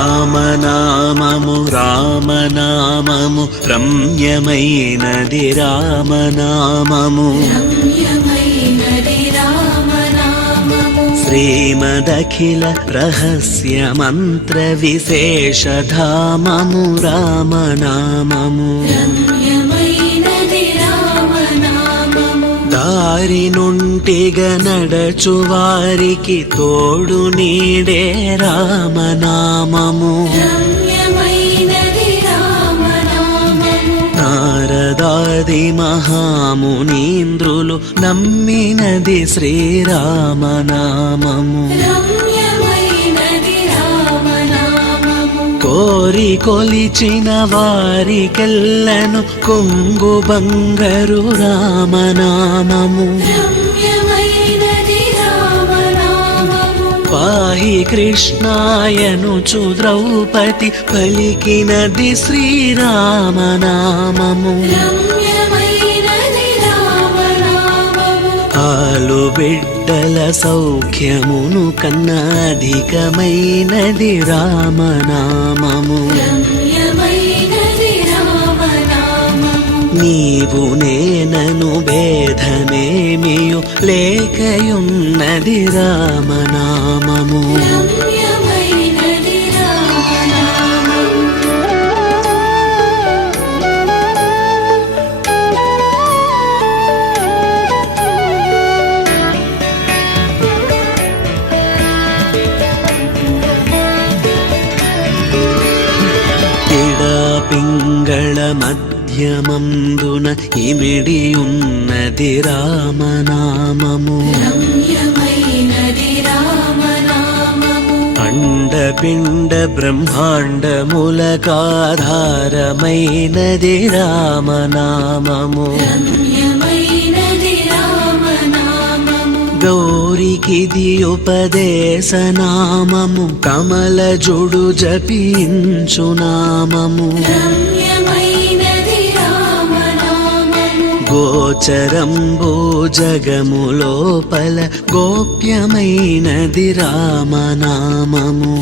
రామనామము రామనామము రమ్యమైనది రామనామము శ్రీమదఖిల రహస్య మంత్ర విశేషధామము రామనామము దారి నుంటిగా నడచు వారికి తోడు నీడే రామనామము నారదాది మహామునీంద్రులు నమ్మినది శ్రీరామనామము కోరి కొలిచిన వారికెల్లను కొంగు బంగారు రామనామము పాహి కృష్ణాయనుచు ద్రౌపది పలికినది శ్రీరామనామము ఆలు బిడ్డల సౌఖ్యమును కన్నా అధికమైనది రామనామము నీవు నేనను భేదమేమియు లేకయున్నది రామనామము పింగళ మధ్యమందున ఇమిడియున్నది రామనామము అండపిండ బ్రహ్మాండములకాధారమైనది రామనామము గౌరికిది ఉపదేశనామము కమలజుడు జపించు నామము గోచరంబో జగములోపల గోప్యమైనది రామనామము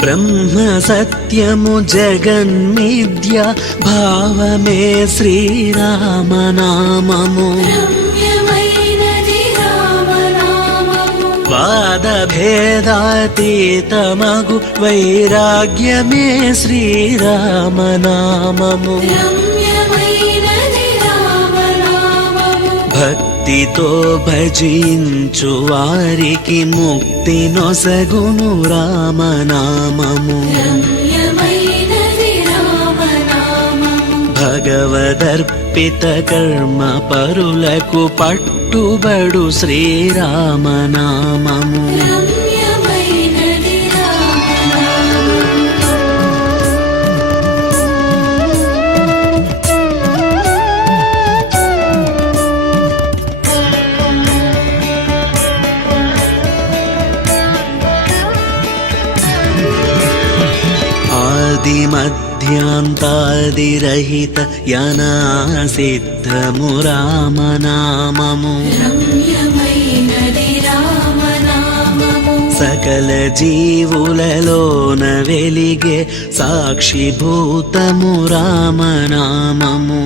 బ్రహ్మ సత్యము జగన్మిథ్య భావమే శ్రీరామనామము వాదభేదాతీతమగు వైరాగ్యమే శ్రీరామనామము భక్తితో భజించు వారికి ముక్తి నొసగును రామనామము భగవదర్పిత కర్మ పరులకు పట్టుబడు శ్రీరామనామము మధ్యాంతాదిరహిత యనాసిద్ధము రామనామము సకల జీవులలోన వెలిగే సాక్షిభూతము రామనామము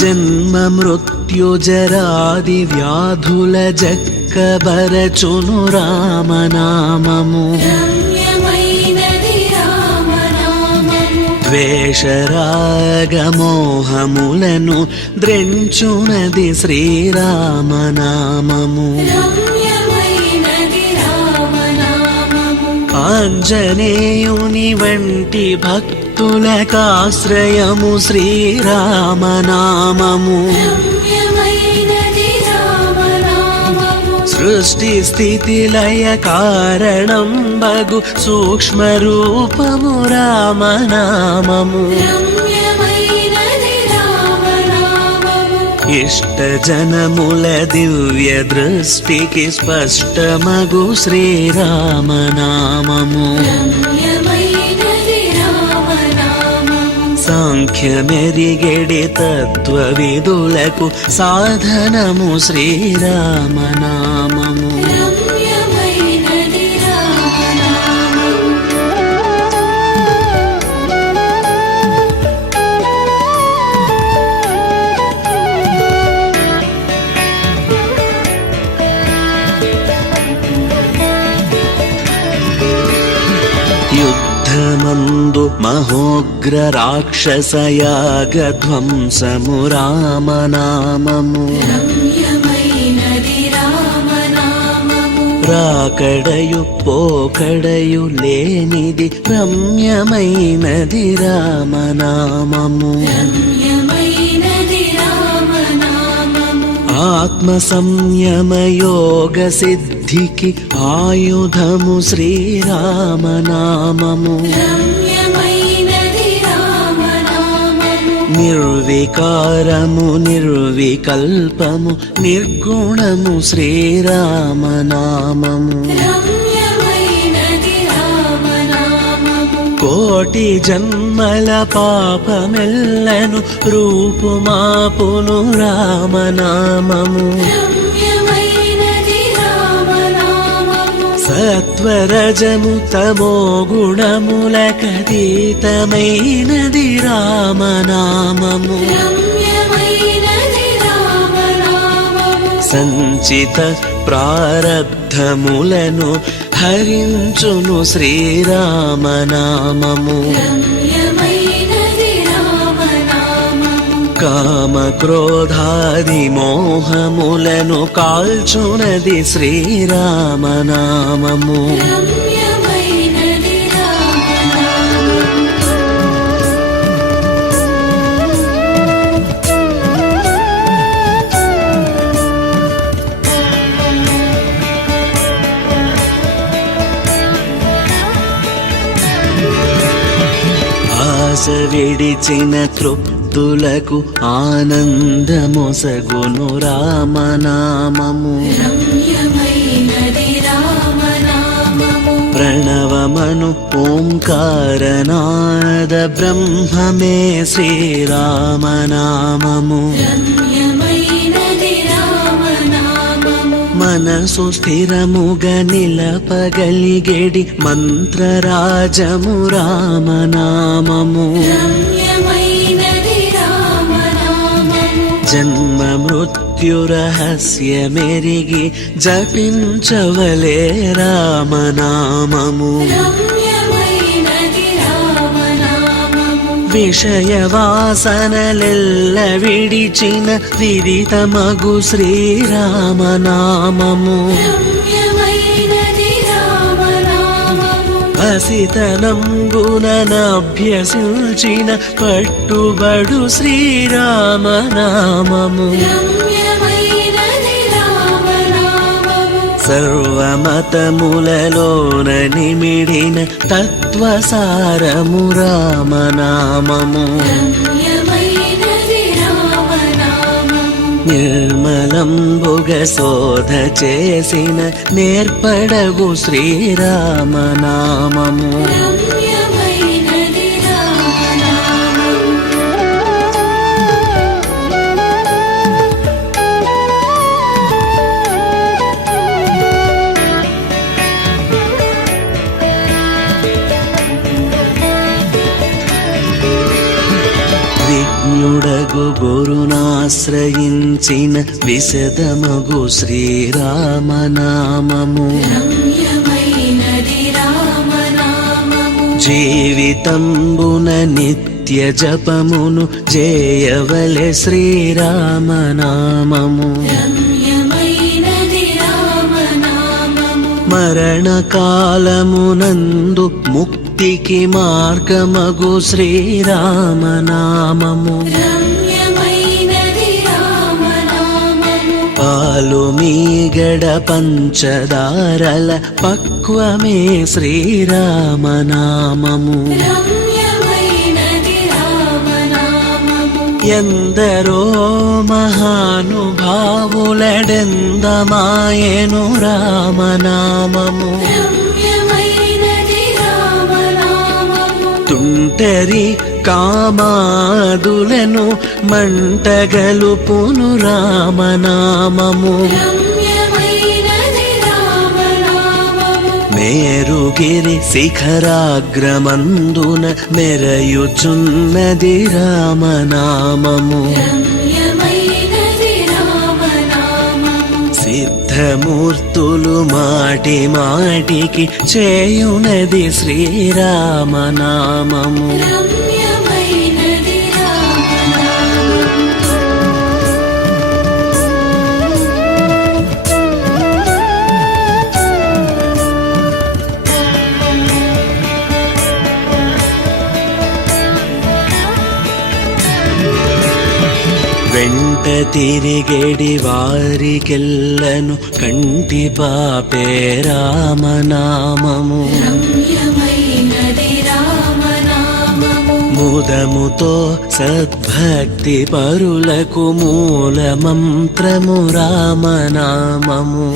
జన్మ మృత్యు జరాది వ్యాధుల జక్కబరచును రామనామము ద్వేషరాగమోహములను ద్రెంచునది శ్రీరామనామము ఆంజనేయుని వంటి భక్తులకాశ్రయము శ్రీరామనామము సృష్టి స్థితి లయ కారణం బగు సూక్ష్మ రూపము రామనామము ఇష్ట జనముల దివ్య దృష్టికి స్పష్టమగు శ్రీరామనామము సాంఖ్యమెరిగెడి తత్వవిదులకు సాధనము శ్రీరామనామము. యుద్ధమందు మహోగ్ర రాక్షసయాగధ్వంసము రామనామము. రాకడయు పోకడయు లేనిది రమ్యమైనది రామనామము. ఆత్మ సంయమ యోగ సిద్ధికి ఆయుధము శ్రీరామనామము. నిర్వికారము నిర్వికల్పము నిర్గుణము శ్రీరామనామము. కోటి జన్మల పాపమెల్లను రూపుమాపును రామనామము. సత్వరజము తమో గుణములకతీతమైనది రామనామము. సంచిత ప్రారబ్ధములను హరించును శ్రీరామనామము. కామ క్రోధాది మోహములను కాల్చునది శ్రీరామనామము. ఆశ విడిచిన తృప్తులకు ఆనందమొసగును రామనామము. ప్రణవమను ఓంకారనాద బ్రహ్మమే శ్రీరామనామము. మనసు స్థిరముగా నిలపగలిగేడి మంత్రరాజము రామనామము. జన్మ మృత్యురహస్యమెరిగి జపించవలే రామనామము. విషయవాసనలెల్ల విడిచిన విదితమగు శ్రీరామనామము. అసితనంబుననభ్యసించిన పట్టుబడు శ్రీరామనామము. సర్వమతములలోన నిమిడిన తత్వసారము రామనామము. నిర్మలంబుగ శోధ చేసిన నేర్పడగు శ్రీరామనామము. విజ్ఞుడగు గురునాశ్రయించిన విశదమగు శ్రీరామనామము. జీవితంబున నిత్య జపమును జేయవలె శ్రీరామనామము. మరణకాలమునందు ముక్తికి మార్గమగు శ్రీరామనామము. పాలు మీగడ పంచదారల పక్వమే శ్రీరామనామము. ఎందరో మహానుభావులడెందమాయను రామనామము. తుంటరి కామాదులను మంటగలుపును రామనామము మేరుగిరి శిఖరాగ్రమందున మెరయుచున్నది రామనామము సిద్ధమూర్తులు మాటి మాటికి చేయునది శ్రీరామనామము వెంట తిరిగేడి వారికెల్లను కంటి పాపే రామనామము ముదముతో సద్భక్తి పరులకు మూల మంత్రము రామనామము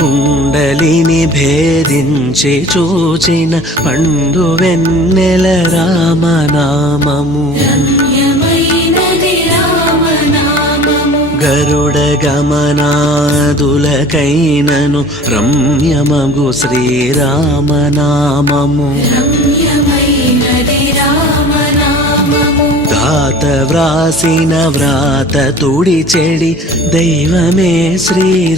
కుండలిని భేదించి చూచిన పండు వెన్నెల రామనామము గరుడ గమనాదులకైనను రమ్యమగు శ్రీరామనామము దాత వ్రాసిన వ్రాత తుడిచెడి దైవమే శ్రీరామనామము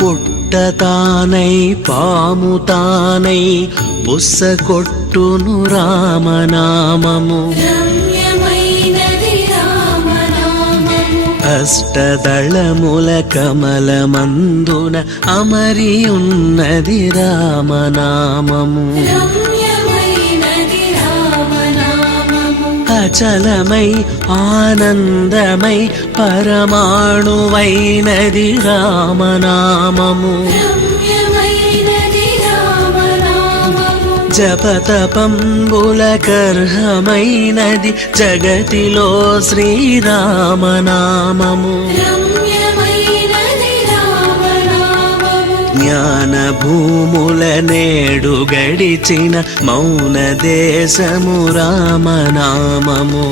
పుట్ట తానై పాము తానై బుస్స కొట్టును రామనామము అష్టదళముల కమలమందున అమరి ఉన్నది రామనామము అచలమై ఆనందమై పరమాణువైనది రామనామము జపతపంబులకర్హమైనది జగతిలో శ్రీరామనామము జ్ఞాన భూముల నేడు గడిచిన మౌన దేశము రామనామము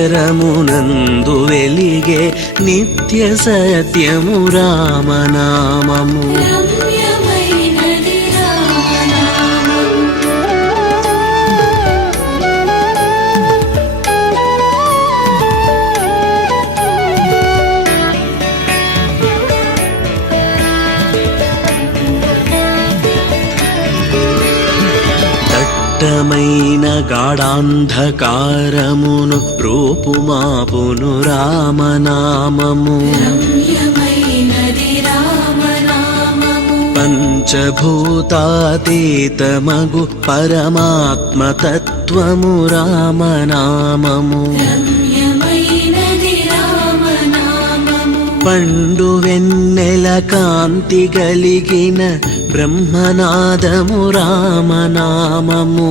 తత్వశిఖరమునందు వెలిగే నిత్య సత్యము రామనామము దట్టమైన గాఢాంధకారమును రూపుమాపును రామనామము పంచభూతాతీతమగు పరమాత్మ తత్వము రామనామము పండు వెన్నెల కాంతి గలిగిన బ్రహ్మనాదము రామనామము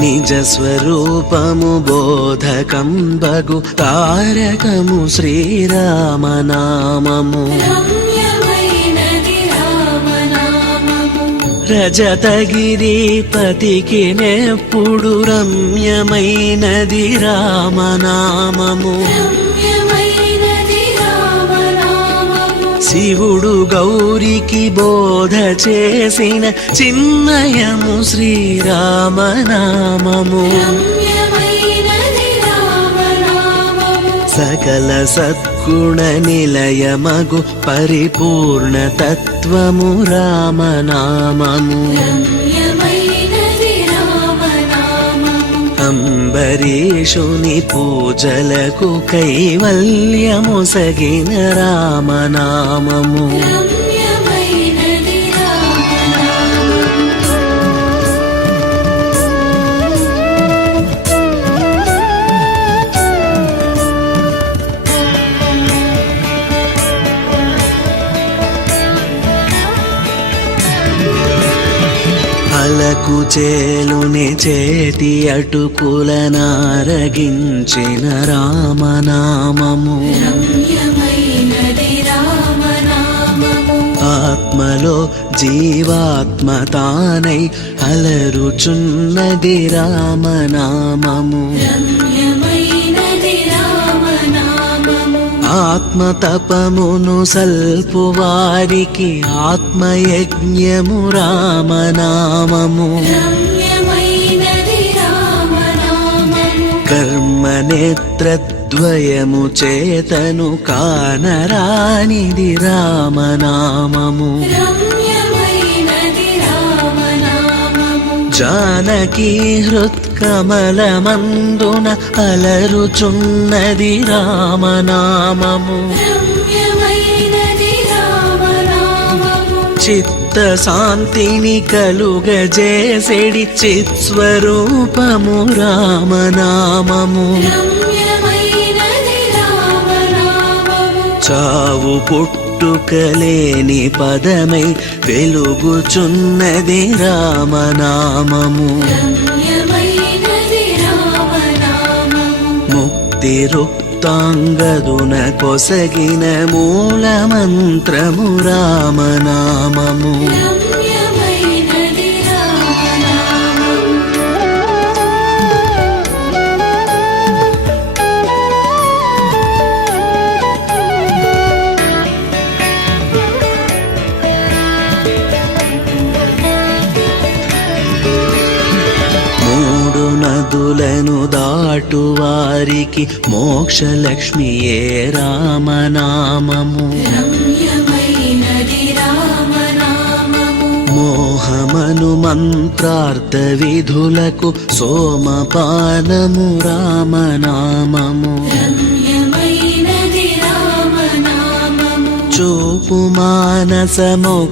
నిజ స్వరూపము బోధకంబగు తారకము శ్రీరామనామము రజతగిరిపతికి నెప్పుడు రమ్యమైనది రామనామము శివుడు గౌరికి బోధ చేసిన చిన్మయము శ్రీరామనామము సకల సద్గుణ నిలయమగు పరిపూర్ణ తత్వము రామనామము అంబరీషుని పూజలకు కైవల్యము సగిన రామనామము చేలుని చేతి అటుకుల నారగించిన రామనామము రమ్యమైనది రామనామము ఆత్మలో జీవాత్మ తానై అలరుచున్నది రామనామము రమ్యమైనది రామనామము ఆత్మ తపమును సల్పు వారికి ఆత్మయజ్ఞము రామనామము రమ్యమైనది రామనామము కర్మనేత్రద్వయము చేతను కానరానిది రామనామము రమ్యమైనది రామనామము జానకీ హృత్కమలమందున అలరుచున్నది రామనామము రమ్యమైనది రామనామము చిత్త శాంతిని కలుగజేసెడి చిత్స్వరూపము రామనామము రమ్యమైనది రామనామము చావు పుట్టుకలేని పదమై వెలుగుచున్నది రామనామము రమ్యమైనది రామనామము ముక్తి రుక్తాంగదున కొసగిన మూలమంత్రము రామనామము రమ్యమైనది రామనామము మూడు నదులను దాటు వారికి మోక్షలక్ష్మియే రామనామము రమ్యమైనది రామనామము మోహమను మంత్రార్థ విధులకు సోమపానము రామనామము రమ్యమైనది రామనామము చూపు మానసమొక్కటై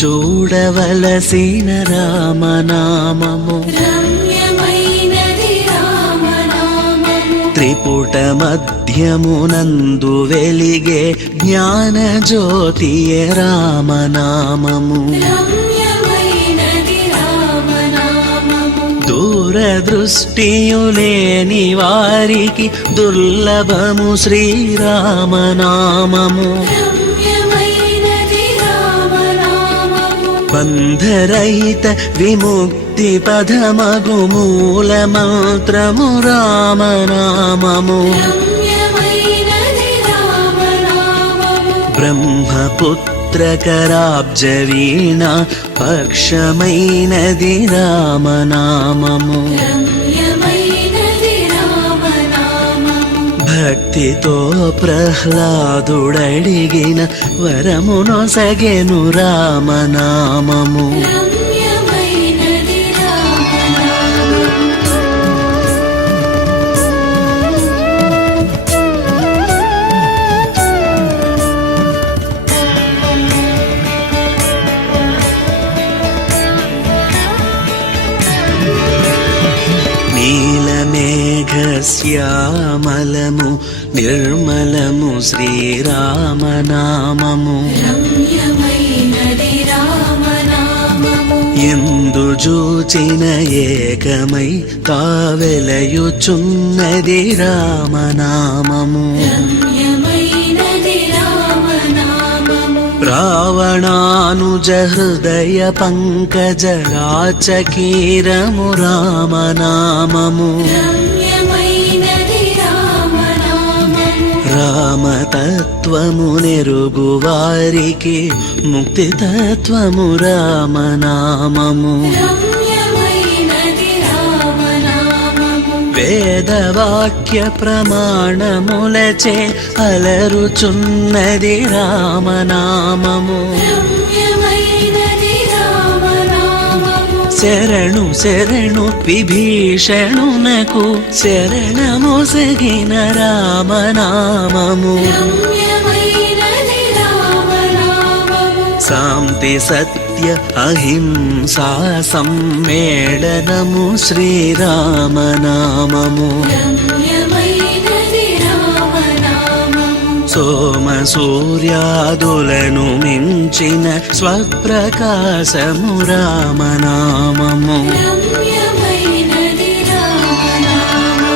చూడవలసిన రామనామము రమ్యమైనది రామనామము త్రిపుట మధ్యమునందు వెలిగే జ్ఞానజ్యోతియే రామనామము రమ్యమైనది రామనామము దూరదృష్టియులేని వారికి దుర్లభము శ్రీరామనామము రమ్యమైనది రామనామము బంధరహిత విముక్తి పదమగు మూల మంత్రము రామనామము రమ్యమైనది రామనామము బ్రహ్మపుత్రకరాబ్జ వీణ పక్షమైనది రామనామము రమ్యమైనది రామనామము భక్తితో ప్రహ్లాదుడడిగిన వరమునొసగెను రామనామము రమ్యమైనది రామనామము నీలమేఘశ్యామలము నిర్మలము శ్రీరామనామము రమ్యమైనది రామనామము ఎందు చూచిన ఏకమై తావెలయుచున్నది రామనామము రమ్యమైనది రామనామము రావణానుజ హృదయ పంకజరాచకీరము రామనామము రమ్యమైనది రామనామము రామతత్వము నెరుగు వారికి ముక్తితత్వము రామనామము రమ్యమైనది రామనామము వేదవాక్య ప్రమాణములచే అలరుచున్నది రామనామము రమ్యమైనది రామనామము శరణు శరణు విభీషణునకు శరణమొసగిన రామనామము రమ్యమైనది రామనామము శాంతి సత్య అహింసా సమ్మేళనము శ్రీరామనామము రమ్యమైనది రామనామము సోమ సూర్యాదులను మించిన స్వప్రకాశము రామనామము రమ్యమైనది రామనామము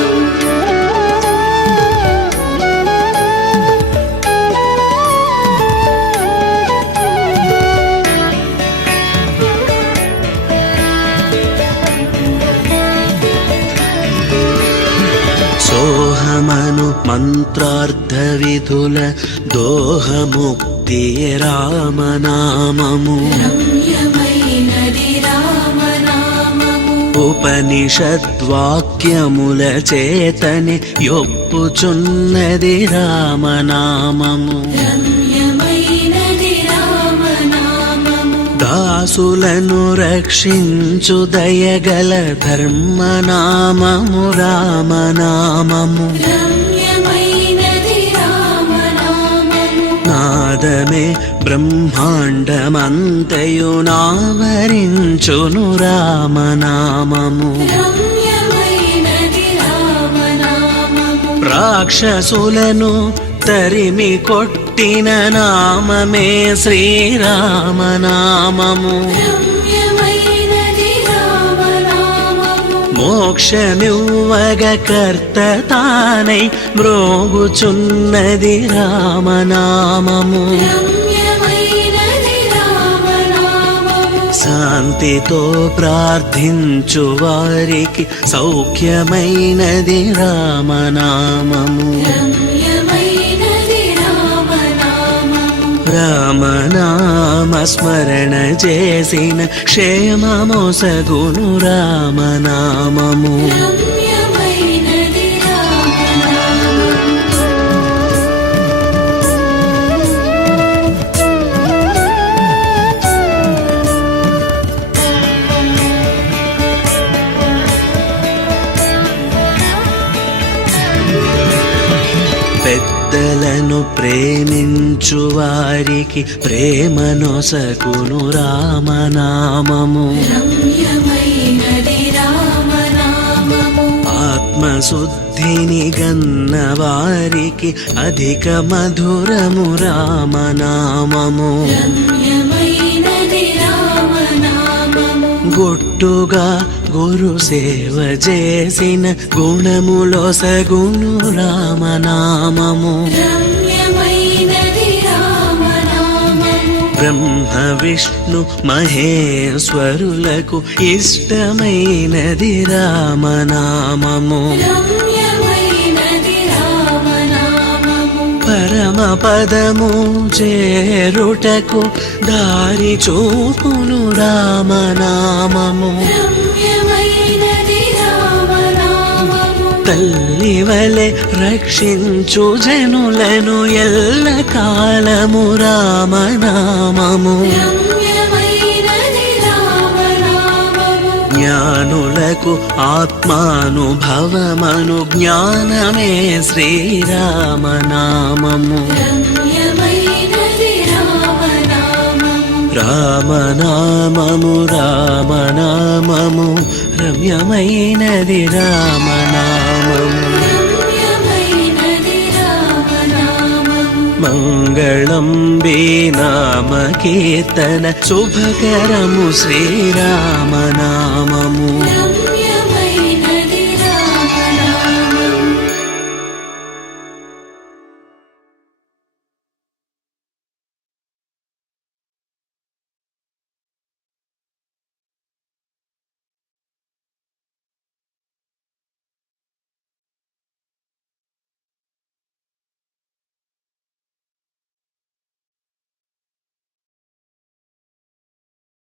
సోహమను మంత్రార్థ విధుల దోహముక్తి రామనామము రమ్యమైనది రామనామము ఉపనిషద్వాక్యముల చేతని యొప్పుచున్నది రామనామము రమ్యమైనది రామనామము దాసులను రక్షించు దయగల ధర్మనామము రామనామము రమ్యమైనది రామనామము నాదమే బ్రహ్మాండమంతయు నావరించును రామనామము రమ్యమైనది రామనామము రాక్షసులను తరిమి కొట్టిన నామమే శ్రీరామనామము రమ్యమైనది రామనామము మోక్షమివ్వగ కర్త తానై మ్రోగుచున్నది రామనామము రమ్యమైనది రామనామము శాంతితో ప్రార్థించు వారికి సౌఖ్యమైనది రామనామము రమ్యమైనది రామనామము రామనామ స్మరణ చేసిన క్షేమమొసగును రామనామము రమ్యమైనది రామనామము పెద్దలను ప్రేమించు వారికి ప్రేమనొసగును రామనామము రమ్యమైనది రామనామము ఆత్మశుద్ధిని గన్న వారికి అధిక మధురము రామనామము రమ్యమైనది రామనామము గుట్టుగా గురు సేవ చేసిన గుణములొసగును రామనామము రమ్యమైనది రామనామము బ్రహ్మ విష్ణు మహేశ్వరులకు ఇష్టమైనది రామనామము రమ్యమైనది రామనామము పరమ పదము చేరుటకు దారి చూపును రామనామము రమ్యమైనది రామనామము తల్లి వలె రక్షించు జనులను ఎల్ల కాలము రామనామము రమ్యమైనది రామనామము జ్ఞానులకు ఆత్మానుభవమను జ్ఞానమే శ్రీరామనామము రమ్యమైనది రామనామము రామనామము రామనామము రమ్యమైనది రామనామము రమ్యమైనది రామనామము మంగళం నామ కీర్తన శుభకరము శ్రీరామనామము